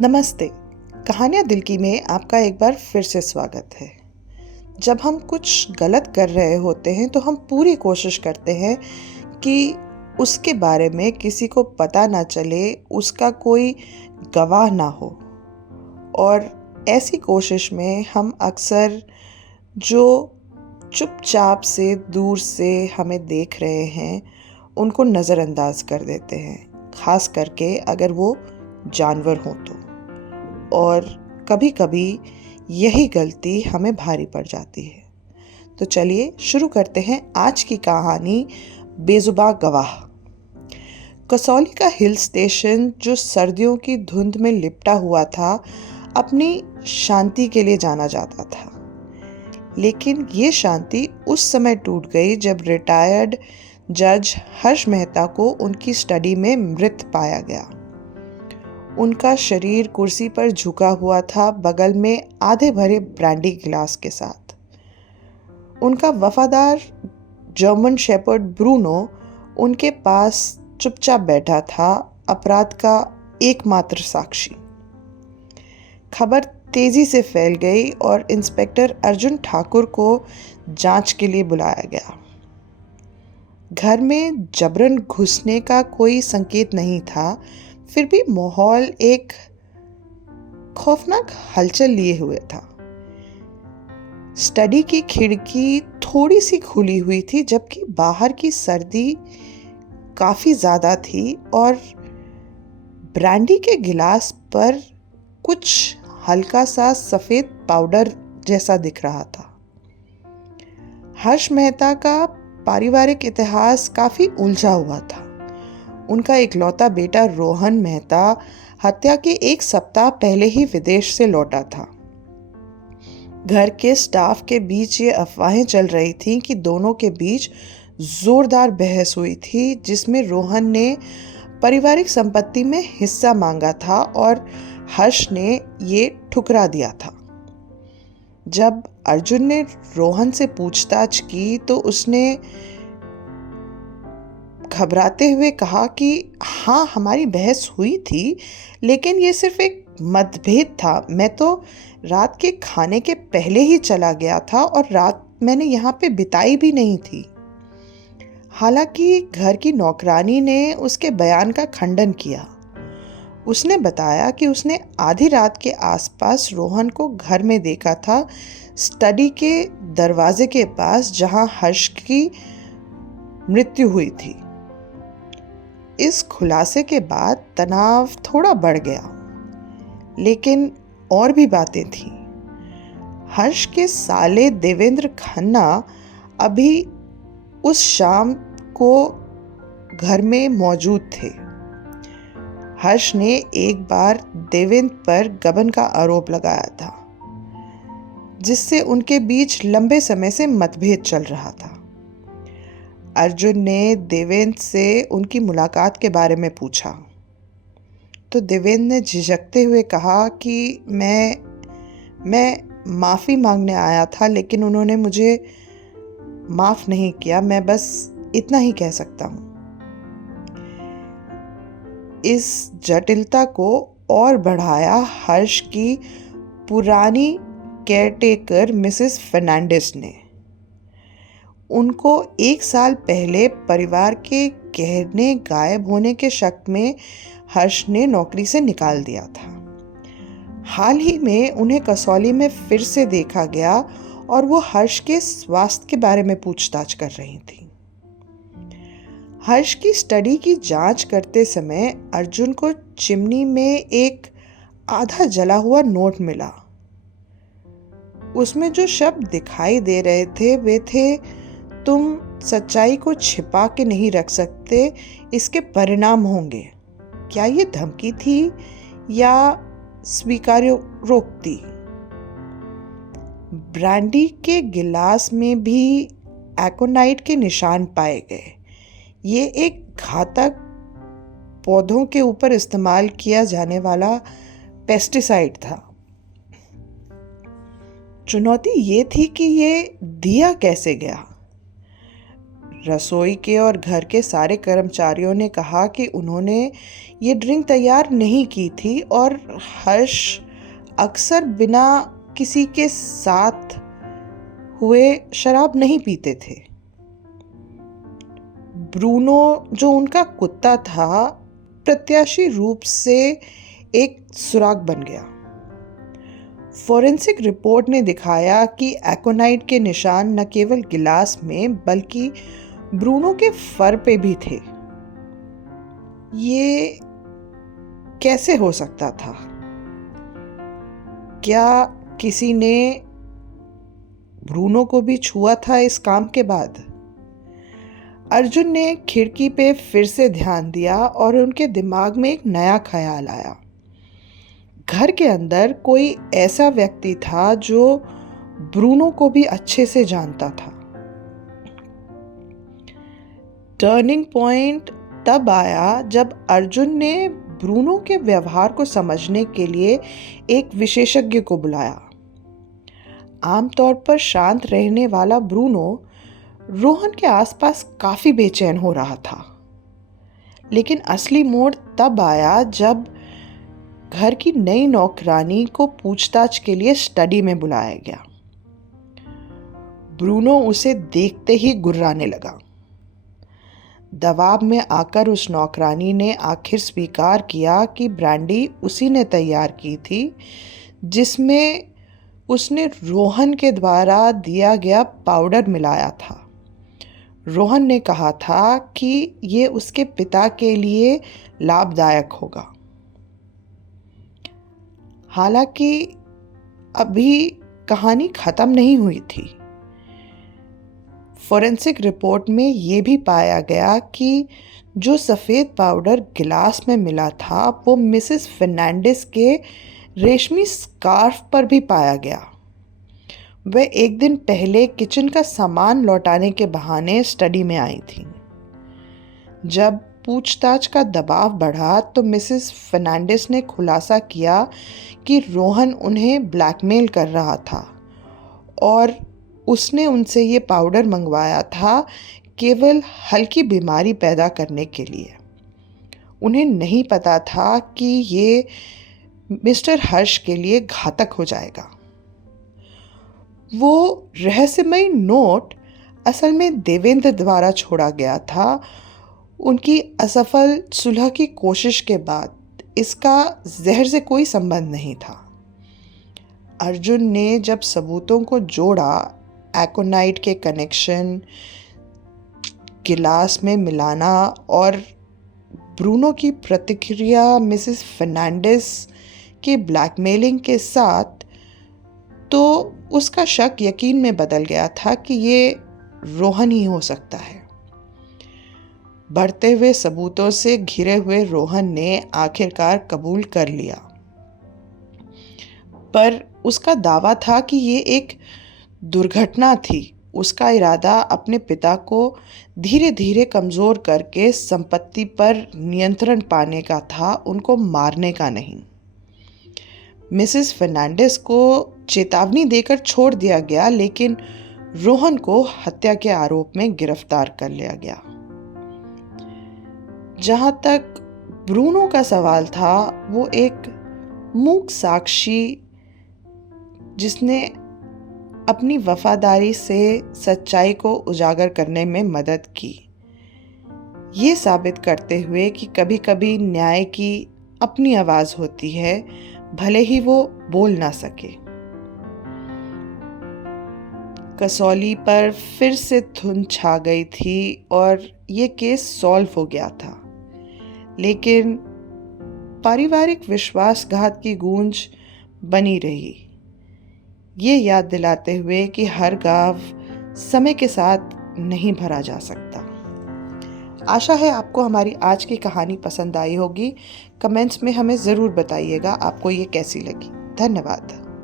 नमस्ते। कहानियाँ दिल की में आपका एक बार फिर से स्वागत है। जब हम कुछ गलत कर रहे होते हैं तो हम पूरी कोशिश करते हैं कि उसके बारे में किसी को पता ना चले, उसका कोई गवाह ना हो। और ऐसी कोशिश में हम अक्सर जो चुपचाप से दूर से हमें देख रहे हैं उनको नज़रअंदाज कर देते हैं, खास करके अगर वो जानवर हों तो। और कभी-कभी यही गलती हमें भारी पड़ जाती है। तो चलिए शुरू करते हैं आज की कहानी, बेजुबान गवाह। कसौली का हिल स्टेशन जो सर्दियों की धुंध में लिपटा हुआ था, अपनी शांति के लिए जाना जाता था। लेकिन ये शांति उस समय टूट गई जब रिटायर्ड जज हर्ष मेहता को उनकी स्टडी में मृत पाया गया। उनका शरीर कुर्सी पर झुका हुआ था, बगल में आधे भरे ब्रांडी गिलास के साथ। उनका वफादार जर्मन शेपर्ड ब्रूनो उनके पास चुपचाप बैठा था, अपराध का एकमात्र साक्षी। खबर तेजी से फैल गई और इंस्पेक्टर अर्जुन ठाकुर को जांच के लिए बुलाया गया। घर में जबरन घुसने का कोई संकेत नहीं था, फिर भी माहौल एक खौफनाक हलचल लिए हुए था। स्टडी की खिड़की थोड़ी सी खुली हुई थी, जबकि बाहर की सर्दी काफी ज्यादा थी और ब्रांडी के गिलास पर कुछ हल्का सा सफेद पाउडर जैसा दिख रहा था। हर्ष मेहता का पारिवारिक इतिहास काफी उलझा हुआ था। उनका इकलौता बेटा रोहन मेहता हत्या के एक सप्ताह पहले ही विदेश से लौटा था। घर के स्टाफ के बीच ये अफवाहें चल रही थीं कि दोनों के बीच जोरदार बहस हुई थी, जिसमें रोहन ने पारिवारिक संपत्ति में हिस्सा मांगा था और हर्ष ने ये ठुकरा दिया था। जब अर्जुन ने रोहन से पूछताछ की तो उसने घबराते हुए कहा कि हाँ, हमारी बहस हुई थी, लेकिन ये सिर्फ एक मतभेद था। मैं तो रात के खाने के पहले ही चला गया था और रात मैंने यहाँ पे बिताई भी नहीं थी। हालांकि घर की नौकरानी ने उसके बयान का खंडन किया। उसने बताया कि उसने आधी रात के आसपास रोहन को घर में देखा था, स्टडी के दरवाजे के पास जहां हर्ष की मृत्यु हुई थी। इस खुलासे के बाद तनाव थोड़ा बढ़ गया, लेकिन और भी बातें थीं। हर्ष के साले देवेंद्र खन्ना अभी उस शाम को घर में मौजूद थे। हर्ष ने एक बार देवेंद्र पर गबन का आरोप लगाया था, जिससे उनके बीच लंबे समय से मतभेद चल रहा था। अर्जुन ने देवेंद्र से उनकी मुलाकात के बारे में पूछा तो देवेंद्र ने झिझकते हुए कहा कि मैं माफ़ी मांगने आया था, लेकिन उन्होंने मुझे माफ़ नहीं किया। मैं बस इतना ही कह सकता हूँ। इस जटिलता को और बढ़ाया हर्ष की पुरानी केयरटेकर मिसेस फर्नांडिस ने। उनको 1 साल पहले परिवार के गहने गायब होने के शक में हर्ष ने नौकरी से निकाल दिया था। हाल ही में उन्हें कसौली में फिर से देखा गया और वो हर्ष के स्वास्थ्य के बारे में पूछताछ कर रही थी। हर्ष की स्टडी की जांच करते समय अर्जुन को चिमनी में एक आधा जला हुआ नोट मिला। उसमें जो शब्द दिखाई दे रहे थे वे थे, तुम सच्चाई को छिपा के नहीं रख सकते, इसके परिणाम होंगे। क्या ये धमकी थी या स्वीकारोक्ति? ब्रांडी के गिलास में भी एकोनाइट के निशान पाए गए। ये एक घातक पौधों के ऊपर इस्तेमाल किया जाने वाला पेस्टिसाइड था। चुनौती ये थी कि ये दिया कैसे गया। रसोई के और घर के सारे कर्मचारियों ने कहा कि उन्होंने ये ड्रिंक तैयार नहीं की थी और हर्ष अक्सर बिना किसी के साथ हुए शराब नहीं पीते थे। ब्रूनो जो उनका कुत्ता था, प्रत्याशी रूप से एक सुराग बन गया। फोरेंसिक रिपोर्ट ने दिखाया कि एकोनाइट के निशान न केवल गिलास में बल्कि ब्रूनो के फर पे भी थे। ये कैसे हो सकता था? क्या किसी ने ब्रूनो को भी छुआ था इस काम के बाद? अर्जुन ने खिड़की पे फिर से ध्यान दिया और उनके दिमाग में एक नया ख्याल आया। घर के अंदर कोई ऐसा व्यक्ति था जो ब्रूनो को भी अच्छे से जानता था। टर्निंग पॉइंट तब आया जब अर्जुन ने ब्रूनो के व्यवहार को समझने के लिए एक विशेषज्ञ को बुलाया। आमतौर पर शांत रहने वाला ब्रूनो रोहन के आसपास काफी बेचैन हो रहा था, लेकिन असली मोड़ तब आया जब घर की नई नौकरानी को पूछताछ के लिए स्टडी में बुलाया गया। ब्रूनो उसे देखते ही गुर्राने लगा। दबाव में आकर उस नौकरानी ने आखिर स्वीकार किया कि ब्रांडी उसी ने तैयार की थी जिसमें उसने रोहन के द्वारा दिया गया पाउडर मिलाया था। रोहन ने कहा था कि ये उसके पिता के लिए लाभदायक होगा। हालांकि अभी कहानी खत्म नहीं हुई थी। फोरेंसिक रिपोर्ट में ये भी पाया गया कि जो सफ़ेद पाउडर गिलास में मिला था वो मिसेस फर्नांडिस के रेशमी स्कार्फ पर भी पाया गया। वह एक दिन पहले किचन का सामान लौटाने के बहाने स्टडी में आई थी। जब पूछताछ का दबाव बढ़ा तो मिसेस फर्नांडिस ने खुलासा किया कि रोहन उन्हें ब्लैकमेल कर रहा था और उसने उनसे ये पाउडर मंगवाया था केवल हल्की बीमारी पैदा करने के लिए। उन्हें नहीं पता था कि ये मिस्टर हर्ष के लिए घातक हो जाएगा। वो रहस्यमयी नोट असल में देवेंद्र द्वारा छोड़ा गया था। उनकी असफल सुलह की कोशिश के बाद इसका जहर से कोई संबंध नहीं था। अर्जुन ने जब सबूतों को जोड़ा, एकोनाइट के कनेक्शन, गिलास में मिलाना और ब्रूनो की प्रतिक्रिया मिसेस फर्नांडिस के ब्लैकमेलिंग के साथ, तो उसका शक यकीन में बदल गया था कि ये रोहन ही हो सकता है। बढ़ते हुए सबूतों से घिरे हुए रोहन ने आखिरकार कबूल कर लिया, पर उसका दावा था कि ये एक दुर्घटना थी। उसका इरादा अपने पिता को धीरे धीरे कमज़ोर करके संपत्ति पर नियंत्रण पाने का था, उनको मारने का नहीं। मिसेस फर्नांडिस को चेतावनी देकर छोड़ दिया गया, लेकिन रोहन को हत्या के आरोप में गिरफ्तार कर लिया गया। जहां तक ब्रूनो का सवाल था, वो एक मूक साक्षी जिसने अपनी वफादारी से सच्चाई को उजागर करने में मदद की, ये साबित करते हुए कि कभी कभी न्याय की अपनी आवाज़ होती है, भले ही वो बोल ना सके। कसौली पर फिर से धुंध छा गई थी और ये केस सॉल्व हो गया था, लेकिन पारिवारिक विश्वासघात की गूंज बनी रही, ये याद दिलाते हुए कि हर घाव समय के साथ नहीं भरा जा सकता। आशा है आपको हमारी आज की कहानी पसंद आई होगी। कमेंट्स में हमें ज़रूर बताइएगा आपको ये कैसी लगी। धन्यवाद।